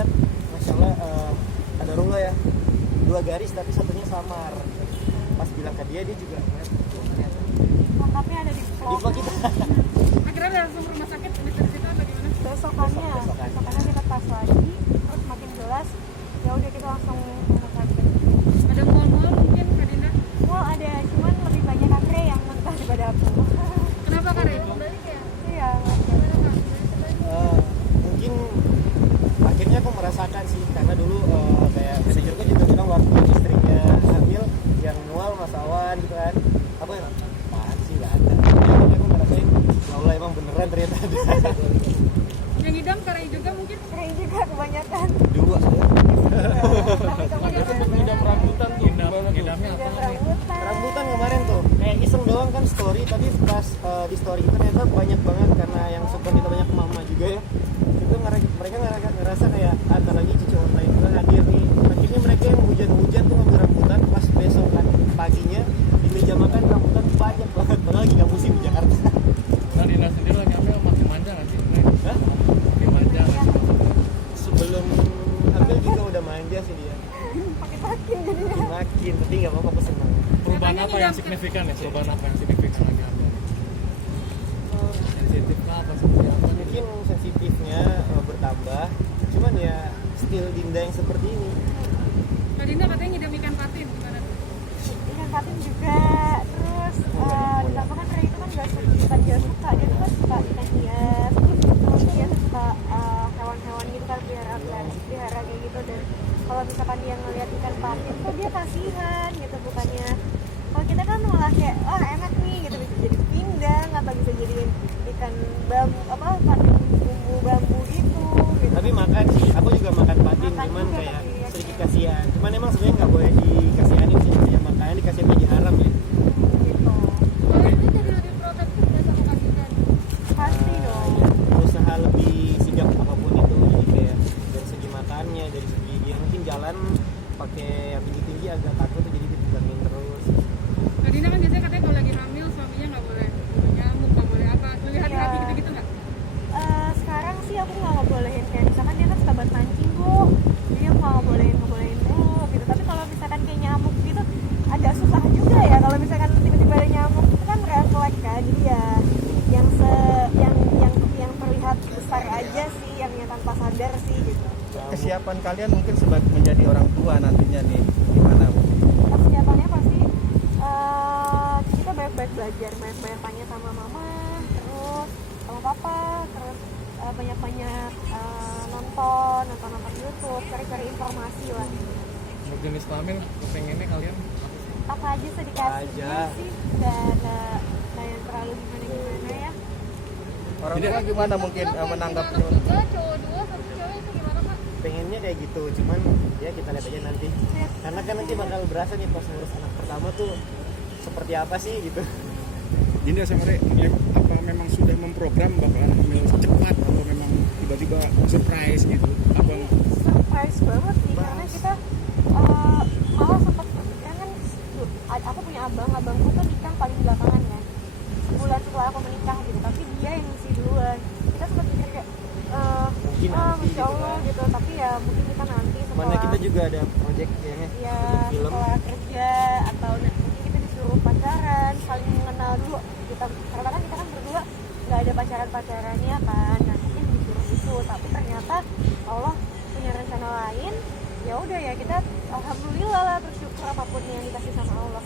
lihat masya Allah ada runga ya 2 garis tapi satunya samar. Pas bilang ke dia juga ngeliat lengkapnya ada di di vlog. vlog kita. Akhirnya langsung ke rumah sakit dari situ apa gimana? Besokannya kita tes lagi, terus makin jelas. Ya udah kita langsung ke rumah sakit. Ada mual-mual mungkin Kak Dinda? Mual ada, cuman lebih banyak Kak yang muntah daripada aku. Kenapa Kak Re? Iya. Mungkin akhirnya aku merasakan sih karena dulu kayak manajerku juga bilang waktu istrinya hamil yang mual Mas Awan gitu kan, aku yang apaan sih nggak ada. Akhirnya aku ngerasain ya Allah emang beneran ternyata ada. Yang hidang Kak Re juga mungkin? Kering juga kebanyakan. 2 saya. Ngidam rambutan tuh gimana tuh? Ngidam rambutan. Rambutan kemarin tuh kayak iseng doang kan story, tapi pas di story itu ternyata banyak banget karena yang support kita banyak mama juga ya. Itu mereka ngerasa kayak ada lagi cucu online itu hadir nih. Akhirnya mereka yang hujan-hujan tuh ngambil rambutan, pas besok kan paginya di meja makan rambutan banyak banget padahal lagi nggak musim di Jakarta. Nah, Dina sendiri lagi ambil makin manja nggak sih? Hah? Makin manja nggak sih? Sebelum ambil juga udah manja sih dia. Makin jadinya. Makin, tapi nggak apa-apa, aku senang. Perubahan Katanya apa yang ngidam- signifikan ya? Perubahan apa yang signifikan lagi ambil? Sensitif kah apa seperti apa? Mungkin sensitifnya bertambah, cuman ya still Dinda yang seperti ini. Kak Dinda katanya ngidam ikan patin gimana tuh? Ikan patin juga, terus ditambah kan Ray itu kan gak suka, dia tuh kan suka ikan hias, terus dia suka hewan-hewan gitu kan, pelihara kayak gitu. Dan kalau misalkan dia ngeliat ikan patin tuh dia kasihan gitu, bukannya kalau kita kan malah kayak enak nih gitu, bisa jadi pindang atau bisa jadiin ikan bambu patin bumbu bambu gitu. Tapi makan sih, aku juga makan patin, Makan cuman juga, kayak tapi ya sedikit kayak- kasihan. Cuman emang sebenarnya nggak boleh dikasihanin sih, kayak makanya dikasihin aja haram ya. Gitu. Kalau itu jadi lebih protektif nggak sama Kak Dinda? Pasti dong. Berusaha lebih sigap apapun itu, jadi kayak dari segi makannya, dari segi dia mungkin jalan pakai yang tinggi-tinggi agak takut tuh, jadi dipegangin terus. Kak Dinda kan biasanya katanya kalau lagi hamil suaminya nggak boleh nyamuk, nggak boleh apa. Lu lihat hati Iya. gitu-gitu nggak? Sekarang sih aku nggak ngebolehin, kayak misalkan dia kan suka buat mancing bu, jadi aku nggak ngebolehin dulu gitu. Tapi kalau misalkan kayak nyamuk gitu agak susah juga ya, kalau misalkan tiba-tiba ada nyamuk itu kan refleks kan, jadi ya yang terlihat besar aja sih, yang tanpa sadar sih gitu. Kesiapan kalian mungkin sebagai menjadi orang tua nantinya nih gimana Bu? Persiapannya pasti kita banyak-banyak belajar, banyak-banyak tanya sama mama, terus sama papa, terus banyak-banyak nonton YouTube, cari-cari informasi lah. Untuk jenis kelamin pengennya kalian Apa aja sedikasih Aja. sih, nggak yang terlalu gimana ya. Orang tua gimana mungkin menanggapi? Anak 3, cowok 2, 1 cewek itu gimana Kak? Pengennya kayak gitu, cuman ya kita lihat aja nanti. Karena kan nanti bakal berasa nih pas ngurus anak pertama tuh seperti apa sih gitu. Dinda sama Re, apa memang sudah memprogram bakalan hamil cepat atau memang tiba-tiba surprise gitu? Abang Surprise banget sih, karena kita malah sempat kan aku punya abangku tuh nikah paling belakangan ya, sebulan setelah aku menikah gitu, tapi dia yang ngisi duluan. Kita sempat pikir kayak Mungkin nanti Masya Allah gitu, tapi ya mungkin kita nanti setelah Mana kita juga ada project kayaknya ya untuk film. setelah kerja atau mungkin kita disuruh pacaran, saling mengenal dulu kita, karena kan kita kan berdua nggak ada pacarannya kan, nah mungkin disuruh itu, tapi ternyata Allah punya rencana lain. Ya udah ya, kita alhamdulillah lah, bersyukur apapun yang dikasih sama Allah.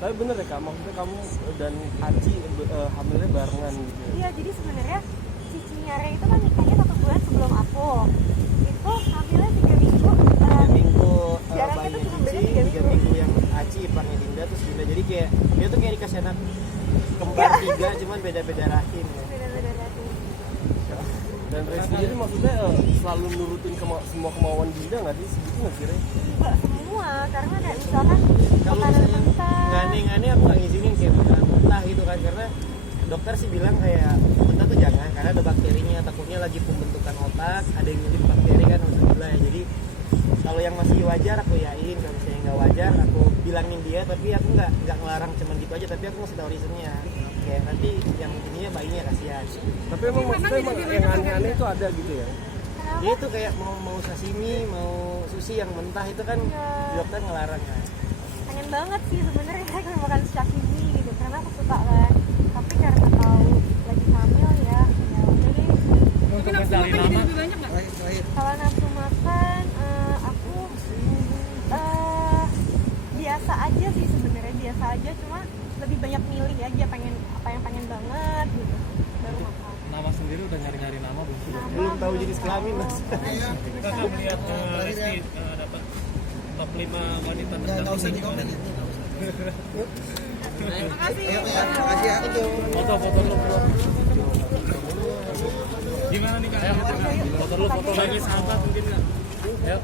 Tapi bener ya Kak, maksudnya kamu dan Aci hamilnya barengan gitu. Iya, jadi sebenarnya cicinya Ray itu kan nikahnya 1 bulan sebelum aku, itu hamilnya 3 minggu. 3 minggu Jarang bayinya itu cuma beda Cici, 3 3 minggu. minggu yang Aci iparnya Dinda, terus Dinda. Jadi kayak dia tuh kayak dikasih anak kembar 3, cuman beda-beda rahim ya. Beda-beda lagi. Dan Ray sendiri maksudnya selalu nurutin semua kemauan Dinda nggak sih? Segitu nggak sih Ray? Enggak semua, karena kayak misalkan Kalau makanan misalnya mentah. nggak aneh-aneh aku nggak ngizinin kayak makanan mentah gitu kan, karena dokter sih bilang kayak mentah tuh jangan karena ada bakterinya, takutnya lagi pembentukan otak, ada yang nyelip bakteri kan, alhamdulillah ya. Jadi kalau yang masih wajar aku yain, kalau misalnya nggak wajar aku bilangin dia, tapi aku nggak ngelarang cuman gitu aja, tapi aku ngasih tahu reasonnya kayak nanti yang ininya bayinya kasihan. Tapi emang maksudnya emang yang aneh-aneh itu ada gitu ya? Kenapa? Ya itu kayak mau sashimi, mau sushi yang mentah itu kan dokter ngelarang ya. Pengen banget sih sebenarnya kayak makan sashimi gitu karena aku suka kan. Tapi karena tahu lagi hamil ya udah deh. Untuk Nafsu mencari makan jadi nama, lebih banyak nggak? Kalau nafsu makan aku biasa aja sih sebenarnya, biasa aja, cuma lebih banyak milih aja pengen apa yang pengen banget gitu baru makan. nama sendiri udah nyari-nyari nama belum sih? Belum tahu jenis kelamin mas. Kakak melihat Lesti dapat top 5 wanita tercantik di komen. Foto lu. Gimana nih kak? Foto Bagi sahabat mungkin nggak? Ayo,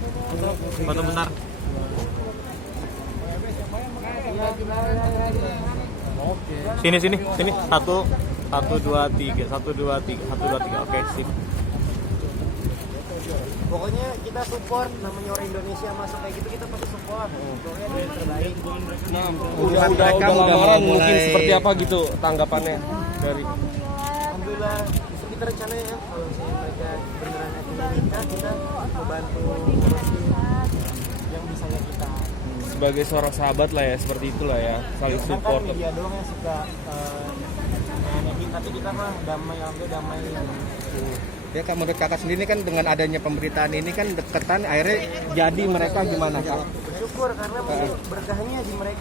foto bentar. Oke. Sini. 1, 2, 3. Oke, sip. Pokoknya kita support, namanya orang Indonesia masuk kayak gitu kita pasti support. Pokoknya dia yang terbaik. Nah, Hubungan mereka udah udah lamaran mau mungkin mulai- seperti apa gitu tanggapannya dari Alhamdulillah bisa kita rencananya ya kalau misalnya mereka beneran akhirnya nikah kita mau bantu yang bisanya kita. sebagai seorang sahabat lah ya, seperti itulah ya, saling Karena support. kan media doang yang suka tapi kita mah damai, alhamdulillah damai. Ya Kak, menurut Kakak sendiri kan dengan adanya pemberitaan ini kan deketan akhirnya jadi mereka gimana Kak? Bersyukur karena berkahnya di mereka